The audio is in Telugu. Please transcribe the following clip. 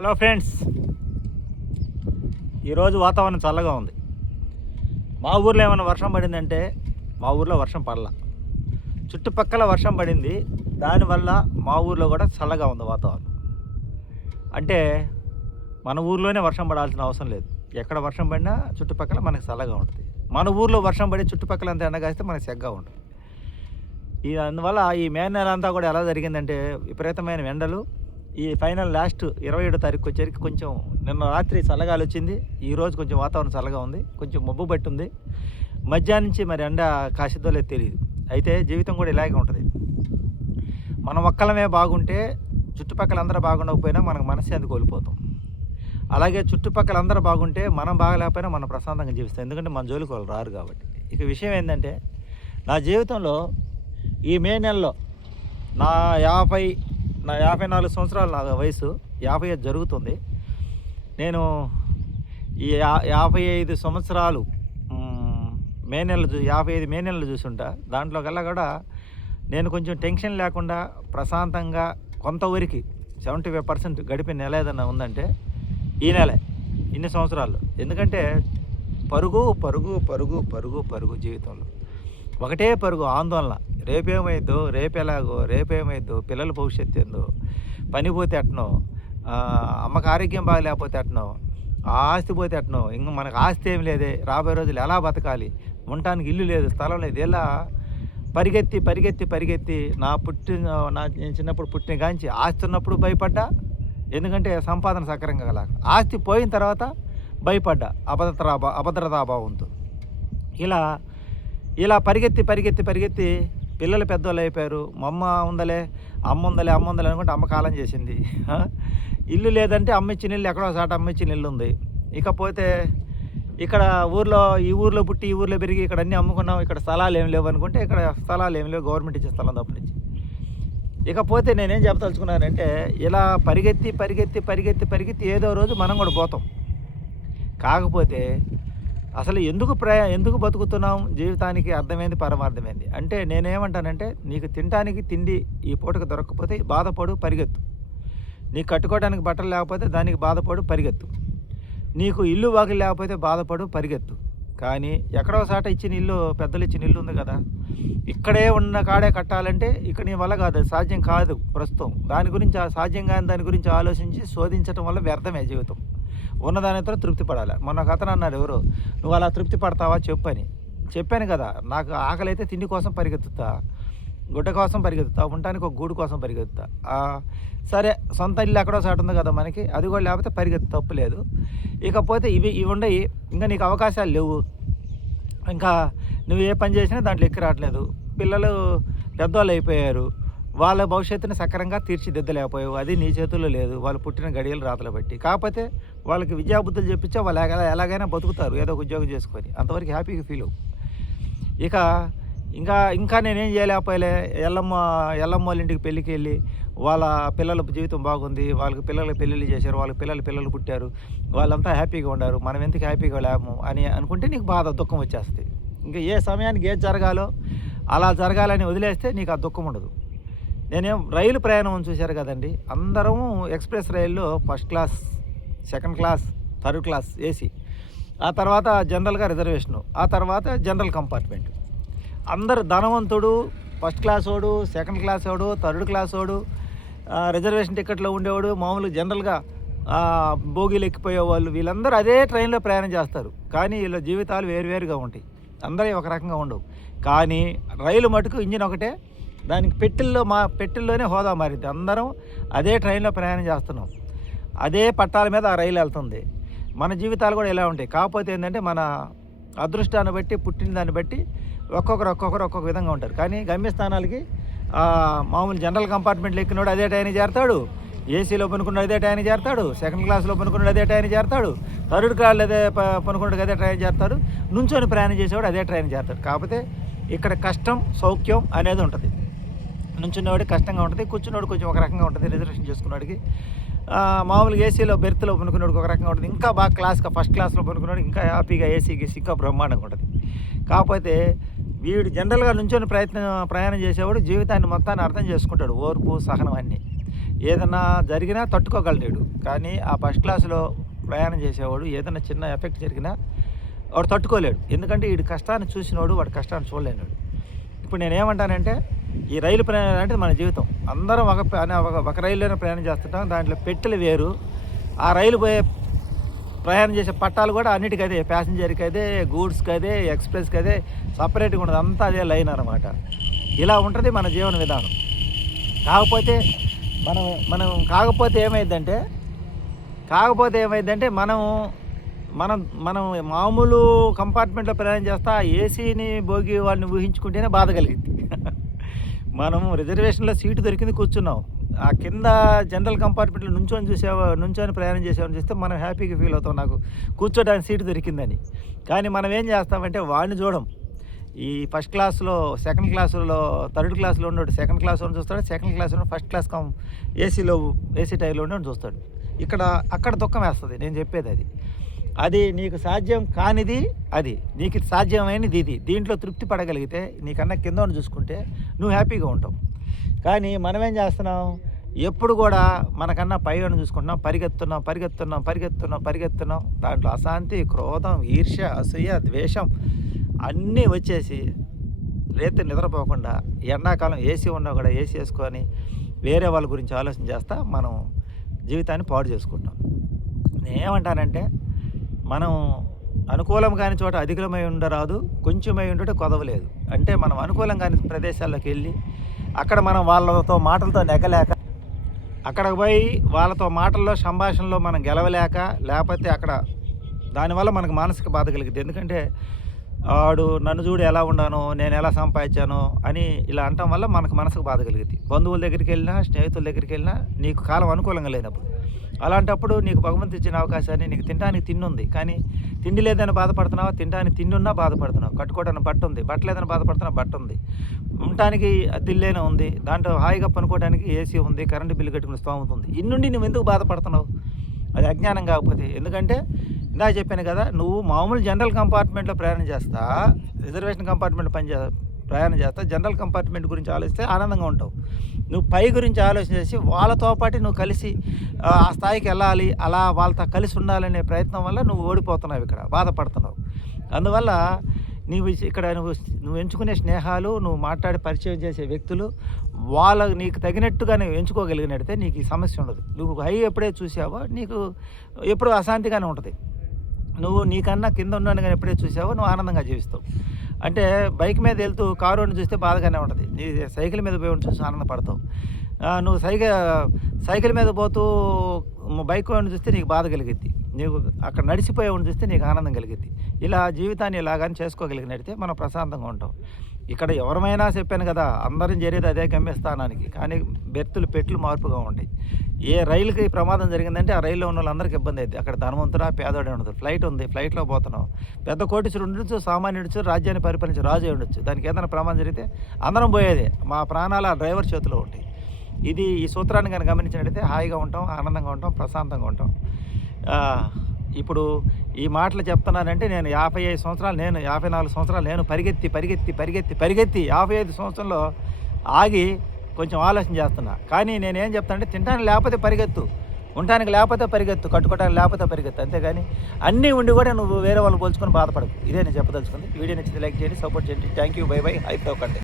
హలో ఫ్రెండ్స్, ఈరోజు వాతావరణం చల్లగా ఉంది. మా ఊర్లో ఏమైనా వర్షం పడిందంటే మా ఊర్లో వర్షం పడలా. చుట్టుపక్కల వర్షం పడింది, దానివల్ల మా ఊర్లో కూడా చల్లగా ఉంది వాతావరణం. అంటే మన ఊర్లోనే వర్షం పడాల్సిన అవసరం లేదు. ఎక్కడ వర్షం పడినా చుట్టుపక్కల మనకి చల్లగా ఉంటుంది. మన ఊర్లో వర్షం పడి చుట్టుపక్కల అంతా ఎండగాస్తే మనకి సెగ్గా ఉంటుంది. అందువల్ల ఈ మే నెల అంతా కూడా ఎలా జరిగిందంటే విపరీతమైన ఎండలు. ఈ ఫైనల్ లాస్ట్ 27వ తారీఖు వచ్చేసరికి కొంచెం నిన్న రాత్రి చల్లగాలి వచ్చింది. ఈరోజు కొంచెం వాతావరణం చల్లగా ఉంది, కొంచెం మబ్బు పట్టి ఉంది. మధ్యాహ్నం నుంచి మరి ఎండ కాసిద్దో లేదు తెలియదు. అయితే జీవితం కూడా ఇలాగే ఉంటుంది. మనం ఒక్కలమే బాగుంటే చుట్టుపక్కల అందరూ బాగుండకపోయినా మనకు మనశ్శాంతి కోల్పోతాం. అలాగే చుట్టుపక్కల అందరూ బాగుంటే మనం బాగలేకపోయినా మనం ప్రశాంతంగా జీవిస్తాం, ఎందుకంటే మన జోలికి వాళ్ళు రారు కాబట్టి. ఇక విషయం ఏంటంటే, నా జీవితంలో ఈ మే నెలలో నా 54 సంవత్సరాలు నా వయసు, 55 జరుగుతుంది. నేను ఈ 55 సంవత్సరాలు మే నెలలు 55 మే నెలలు చూసుంటా. దాంట్లో కల్లా కూడా నేను కొంచెం టెన్షన్ లేకుండా ప్రశాంతంగా కొంతవరకు 75% గడిపిన నెల ఏదన్నా ఉందంటే ఈ నెలే, ఇన్ని సంవత్సరాలు. ఎందుకంటే పరుగు పరుగు పరుగు పరుగు పరుగు జీవితంలో ఒకటే పరుగు, ఆందోళన. రేపేమైద్దో, రేపెలాగో, రేపేమైద్దో, పిల్లల భవిష్యత్తు ఏందో, పని పోతే ఎట్టనో, అమ్మకి ఆరోగ్యం బాగలేకపోతే ఎట్టనో, ఆస్తి పోతే ఎట్టనో, ఇంక మనకు ఆస్తి ఏమి లేదే, రాబోయే రోజులు ఎలా బతకాలి, ఉండటానికి ఇల్లు లేదు, స్థలం లేదు, ఇలా పరిగెత్తి పరిగెత్తి పరిగెత్తి నేను చిన్నప్పుడు పుట్టిన కాంచి ఆస్తి ఉన్నప్పుడు భయపడ్డా, ఎందుకంటే సంపాదన సక్రంగా కల. ఆస్తి పోయిన తర్వాత భయపడ్డా అభద్రతాభావంతో. ఇలా పరిగెత్తి పరిగెత్తి పరిగెత్తి పిల్లలు పెద్దోళ్ళు అయిపోయారు. మా అమ్మ ఉందలే అనుకుంటే అమ్మ కాలం చేసింది. ఇల్లు లేదంటే అమ్మ ఇచ్చిన ఇల్లు ఎక్కడో సాట అమ్మ ఇచ్చిన ఇల్లు ఉంది. ఇకపోతే ఇక్కడ ఈ ఊర్లో పుట్టి ఈ ఊర్లో పెరిగి ఇక్కడ అన్నీ అమ్ముకున్నాం, ఇక్కడ స్థలాలు ఏమి లేవు అనుకుంటే ఇక్కడ స్థలాలు ఏమి లేవు, గవర్నమెంట్ ఇచ్చే స్థలం తప్ప నుంచి. ఇకపోతే నేనేం చెప్పదలుచుకున్నానంటే, ఇలా పరిగెత్తి పరిగెత్తి పరిగెత్తి పరిగెత్తి ఏదో రోజు మనం కూడా పోతాం. కాకపోతే అసలు ఎందుకు బతుకుతున్నాం, జీవితానికి అర్థమైంది, పరమార్థమైంది అంటే నేనేమంటానంటే, నీకు తినడానికి తిండి ఈ పూటకు దొరకకపోతే బాధపడు, పరిగెత్తు. నీకు కట్టుకోవడానికి బట్టలు లేకపోతే దానికి బాధపడు, పరిగెత్తు. నీకు ఇల్లు వాకిలు లేకపోతే బాధపడు, పరిగెత్తు. కానీ ఎక్కడో సాట ఇచ్చిన ఇల్లు, పెద్దలు ఇచ్చిన ఇల్లు ఉంది కదా, ఇక్కడే ఉన్న కాడే కట్టాలంటే ఇక్కడ నీ వల్ల కాదు, సాధ్యం కాదు ప్రస్తుతం. సాధ్యం కాని దాని గురించి ఆలోచించి శోధించడం వల్ల వ్యర్థమే జీవితం. ఉన్నదానితో తృప్తి పడాలి. మొన్న ఒక అతను అన్నాడు, ఎవరు నువ్వు అలా తృప్తి పడతావా చెప్పని. చెప్పాను కదా, నాకు ఆకలి అయితే తిండి కోసం పరిగెత్తుతా, గుడ్డ కోసం పరిగెత్తుతా, ఉండటానికి ఒక గూడు కోసం పరిగెత్తుతా. సరే, సొంత ఇల్లు ఎక్కడో సాటు ఉంది కదా మనకి, అది కూడా లేకపోతే పరిగెత్తు, తప్పు లేదు. ఇకపోతే ఇవి ఉండయి, ఇంకా నీకు అవకాశాలు లేవు, ఇంకా నువ్వు ఏ పని చేసినా దాంట్లో ఎక్కి రావట్లేదు. పిల్లలు పెద్దవాళ్ళు అయిపోయారు, వాళ్ళ భవిష్యత్తుని సక్రంగా తీర్చిదిద్దలేకపోయావు, అది నీ చేతుల్లో లేదు. వాళ్ళు పుట్టిన గడియలు రాతలు బట్టి. కాకపోతే వాళ్ళకి విద్యాబుద్ధులు చెప్పించా వాళ్ళు ఎలాగైనా బతుకుతారు, ఏదో ఒక ఉద్యోగం చేసుకొని, అంతవరకు హ్యాపీగా ఫీల్ అవ్వు. ఇంకా నేనేం చేయలేకపోయలే. ఎల్లమ్మ వాళ్ళ ఇంటికి పెళ్ళికి వెళ్ళి వాళ్ళ పిల్లల జీవితం బాగుంది, వాళ్ళకి పిల్లలకి పెళ్ళిళ్ళు చేశారు, వాళ్ళకి పిల్లలు పుట్టారు, వాళ్ళంతా హ్యాపీగా ఉన్నారు, మనం ఎందుకు హ్యాపీగా లేము అని అనుకుంటే నీకు బాధ, దుఃఖం వచ్చేస్తుంది. ఇంకా ఏ సమయానికి ఏది జరగాలో అలా జరగాలని వదిలేస్తే నీకు ఆ దుఃఖం ఉండదు. నేనేం రైలు ప్రయాణం చూశారు కదండి, అందరం ఎక్స్ప్రెస్ రైల్లో first class, second class, third class AC, ఆ తర్వాత జనరల్గా రిజర్వేషను, ఆ తర్వాత జనరల్ కంపార్ట్మెంట్. అందరు ధనవంతుడు, ఫస్ట్ క్లాస్ వాడు, సెకండ్ క్లాస్ వాడు, థర్డ్ క్లాస్ వాడు, రిజర్వేషన్ టికెట్లో ఉండేవాడు, మామూలుగా జనరల్గా బోగీలు ఎక్కిపోయేవాళ్ళు, వీళ్ళందరూ అదే ట్రైన్లో ప్రయాణం చేస్తారు. కానీ వీళ్ళ జీవితాలు వేరువేరుగా ఉంటాయి, అందరూ ఒక రకంగా ఉండవు. కానీ రైలు మటుకు ఇంజిన్ ఒకటే, దానికి పెట్టెల్లోనే హోదా మారింది. అందరం అదే ట్రైన్లో ప్రయాణం చేస్తున్నాం, అదే పట్టాల మీద ఆ రైలు వెళ్తుంది. మన జీవితాలు కూడా ఇలా ఉంటాయి. కాకపోతే ఏంటంటే, మన అదృష్టాన్ని బట్టి, పుట్టిన దాన్ని బట్టి ఒక్కొక్క విధంగా ఉంటారు. కానీ గమ్యస్థానాలకి మామూలు జనరల్ కంపార్ట్మెంట్లో ఎక్కినోడు అదే టైంకి చేరతాడు, ఏసీలో పనుకున్నాడు అదే టైంకి చేరతాడు, సెకండ్ క్లాస్లో పనుకున్నాడు అదే టైంకి చేరతాడు, థర్డ్ క్లాస్లో అదే పనుకున్నాడు అదే ట్రైన్ చేరతాడు, నుంచొని ప్రయాణం చేసేవాడు అదే ట్రైన్ చేరతాడు. కాకపోతే ఇక్కడ కష్టం సౌఖ్యం అనేది ఉంటుంది. నుంచున్నవాడికి కష్టంగా ఉంటుంది, కూర్చున్నవాడు కొంచెం ఒక రకంగా ఉంటుంది, రిజర్వేషన్ చేసుకున్నవాడికి. మామూలుగా ఏసీలో బెర్త్లో పనుకున్నవాడికి ఒక రకంగా ఉంటుంది, ఇంకా బాగా ఫస్ట్ క్లాస్లో పనుకున్నాడు ఇంకా హ్యాపీగా ఏసీకి ఇంకా బ్రహ్మాండంగా ఉంటుంది. కాకపోతే వీడు జనరల్గా నుంచొని ప్రయాణం చేసేవాడు జీవితాన్ని మొత్తాన్ని అర్థం చేసుకుంటాడు, ఓర్పు సహనం అన్నీ. ఏదన్నా జరిగినా తట్టుకోగలడు. కానీ ఆ ఫస్ట్ క్లాస్లో ప్రయాణం చేసేవాడు ఏదైనా చిన్న ఎఫెక్ట్ జరిగినా వాడు తట్టుకోలేడు. ఎందుకంటే వీడి కష్టాన్ని చూసినోడు వాడి కష్టాన్ని చూడలేనాడు. ఇప్పుడు నేనేమంటానంటే ఈ రైలు ప్రయాణం అంటే మన జీవితం. అందరం ఒక రైల్లోనే ప్రయాణం చేస్తుంటాం. దాంట్లో పెట్టెలు వేరు. ఆ రైలు ప్రయాణం చేసే పట్టాలు కూడా అన్నిటికీ అదే, ప్యాసింజర్కి అదే, గూడ్స్కి అదే, ఎక్స్ప్రెస్కి అదే, సపరేట్గా ఉండదు. అంతా అదే లైన్ అనమాట. ఇలా ఉంటుంది మన జీవన విధానం. కాకపోతే ఏమైందంటే మనం మామూలు కంపార్ట్మెంట్లో ప్రయాణం చేస్తా ఏసీని భోగి వాళ్ళని ఊహించుకుంటేనే బాధ కలిగింది. మనం రిజర్వేషన్లో సీటు దొరికింది, కూర్చున్నాం. ఆ కింద జనరల్ కంపార్ట్మెంట్లో నుంచొని ప్రయాణం చేసేవాడిని చూస్తే మనం హ్యాపీగా ఫీల్ అవుతాం, నాకు కూర్చోడానికి సీటు దొరికిందని. కానీ మనం ఏం చేస్తామంటే వాడిని చూడం. ఈ ఫస్ట్ క్లాస్లో, సెకండ్ క్లాసులో, థర్డ్ క్లాస్లో ఉన్నాడు సెకండ్ క్లాస్లో చూస్తాడు, సెకండ్ క్లాస్లో ఫస్ట్ క్లాస్ ఏసీ టైర్లో ఉండేవాడిని చూస్తాడు. అక్కడ దుఃఖం వేస్తుంది. నేను చెప్పేది అది నీకు సాధ్యం కానిది, అది నీకు సాధ్యమైనది ఇది. దీంట్లో తృప్తి పడగలిగితే నీకన్నా కింద చూసుకుంటే నువ్వు హ్యాపీగా ఉంటావు. కానీ మనమేం చేస్తున్నాం, ఎప్పుడు కూడా మనకన్నా పైన చూసుకుంటున్నాం, పరిగెత్తున్నాం. దాంట్లో అశాంతి, క్రోధం, ఈర్ష్య, అసూయ, ద్వేషం అన్నీ వచ్చేసి రేత్రి నిద్రపోకుండా ఎండాకాలం ఏసీ ఉన్నా కూడా ఏసీ వేసుకొని వేరే వాళ్ళ గురించి ఆలోచన చేస్తా మనం జీవితాన్ని పాడు చేసుకుంటాం. నేనేమంటానంటే మనం అనుకూలం కాని చోట అధికమై ఉండరాదు, కొంచెమై ఉంటే కొదవలేదు. అంటే మనం అనుకూలం కాని ప్రదేశాల్లోకి వెళ్ళి అక్కడ మనం వాళ్ళతో మాటలతో నెగ్గలేక, అక్కడికి పోయి వాళ్ళతో మాటల్లో సంభాషణలో మనం గెలవలేక, లేకపోతే అక్కడ దానివల్ల మనకు మానసిక బాధ కలిగింది. ఎందుకంటే వాడు నన్ను చూడు ఎలా ఉన్నాను, నేను ఎలా సంపాదించాను అని ఇలా అనటం వల్ల మనకు మనసుకు బాధ కలిగింది. బంధువుల దగ్గరికి వెళ్ళినా, స్నేహితుల దగ్గరికి వెళ్ళినా నీకు కాలం అనుకూలంగా లేనప్పుడు, అలాంటప్పుడు నీకు భగవంతుడు ఇచ్చిన అవకాశాన్ని, నీకు తినడానికి తిండి ఉంది కానీ తిండి లేదని బాధపడుతున్నావా, తినడానికి తిండి ఉన్నా బాధపడుతున్నావు, కట్టుకోవడానికి బట్ట ఉంది, బట్ట లేదని బాధపడుతున్నావు, బట్ట ఉంది, ఉండటానికి దిల్లేనే ఉంది, దాంట్లో హాయిగా పనుకోవడానికి ఏసీ ఉంది, కరెంటు బిల్లు కట్టుకుని స్తోమత ఉంది. ఇన్నుండి నువ్వు ఎందుకు బాధపడుతున్నావు? అది అజ్ఞానం కాకపోతే. ఎందుకంటే ఇందాక చెప్పాను కదా, నువ్వు మామూలు జనరల్ కంపార్ట్మెంట్లో ప్రయాణం చేస్తా, రిజర్వేషన్ కంపార్ట్మెంట్లో ప్రయాణం చేస్తా, జనరల్ కంపార్ట్మెంట్ గురించి ఆలోచిస్తే ఆనందంగా ఉంటావు. నువ్వు పై గురించి ఆలోచన చేసి వాళ్ళతో పాటు నువ్వు కలిసి ఆ స్థాయికి వెళ్ళాలి, అలా వాళ్ళతో కలిసి ఉండాలనే ప్రయత్నం వల్ల నువ్వు ఓడిపోతున్నావు, ఇక్కడ బాధపడుతున్నావు. అందువల్ల నువ్వు ఎంచుకునే స్నేహాలు, నువ్వు మాట్లాడి పరిచయం చేసే వ్యక్తులు నీకు తగినట్టుగా నువ్వు ఎంచుకోగలిగినట్టే నీకు ఈ సమస్య ఉండదు. నువ్వు హై ఎప్పుడైతే చూసావో నీకు ఎప్పుడూ అశాంతిగానే ఉంటుంది. నువ్వు నీకన్నా కింద ఉన్నాను కానీ ఎప్పుడైతే చూసావో నువ్వు ఆనందంగా జీవిస్తావు. అంటే బైక్ మీద వెళ్తూ కారుని చూస్తే బాధగానే ఉంటుంది, నీ సైకిల్ మీద పోయి చూసి ఆనందపడతావు. నువ్వు సైకిల్ మీద పోతూ బైక్ వాడిని చూస్తే నీకు బాధ కలిగిద్ది, నీకు అక్కడ నడిచిపోయేవాడిని చూస్తే నీకు ఆనందం కలిగిద్ది. ఇలా జీవితాన్ని ఇలాగని చేసుకోగలిగినట్టే మనం ప్రశాంతంగా ఉంటాం. ఇక్కడ ఎవరమైనా చెప్పాను కదా, అందరం చేరేది అదే గమ్యస్థానానికి, కానీ పెట్లు మార్పుగా ఉంటాయి. ఏ రైలుకి ప్రమాదం జరిగిందంటే ఆ రైల్లో ఉన్న వాళ్ళందరికీ ఇబ్బంది అయింది. అక్కడ ధనవంతుడా పేదోడే ఉండదు. ఫ్లైట్ ఉంది, ఫ్లైట్లో పోతున్నాం, పెద్ద కోటీశ్వరుడు ఉండొచ్చు, సామాన్యుడు, రాజ్యాన్ని పరిపాలించే రాజు ఉండొచ్చు, దానికి ఏదైనా ప్రమాదం జరిగితే అందరం పోయేదే, మా ప్రాణాలు ఆ డ్రైవర్ చేతిలో ఉంటాయి. ఈ సూత్రాన్ని కానీ గమనించినట్టయితే హాయిగా ఉంటాం, ఆనందంగా ఉంటాం, ప్రశాంతంగా ఉంటాం. ఇప్పుడు ఈ మాటలు చెప్తున్నానంటే నేను 54 సంవత్సరాలు నేను పరిగెత్తి 55 సంవత్సరంలో ఆగి కొంచెం ఆలోచన చేస్తున్నా. కానీ నేనేం చెప్తానంటే తినడానికి లేకపోతే పరిగెత్తు, ఉండటానికి లేకపోతే పరిగెత్తు, కట్టుకోవడానికి లేకపోతే పరిగెత్తు, అంతేగాని అన్నీ ఉండి కూడా నువ్వు వేరే వాళ్ళు పోల్చుకొని బాధపడకు. ఇదే నేను చెప్పదలుచుకుంది. వీడియో నచ్చితే లైక్ చేయండి, సపోర్ట్ చేయండి. Thank you, by by, hype అవ్వకండి.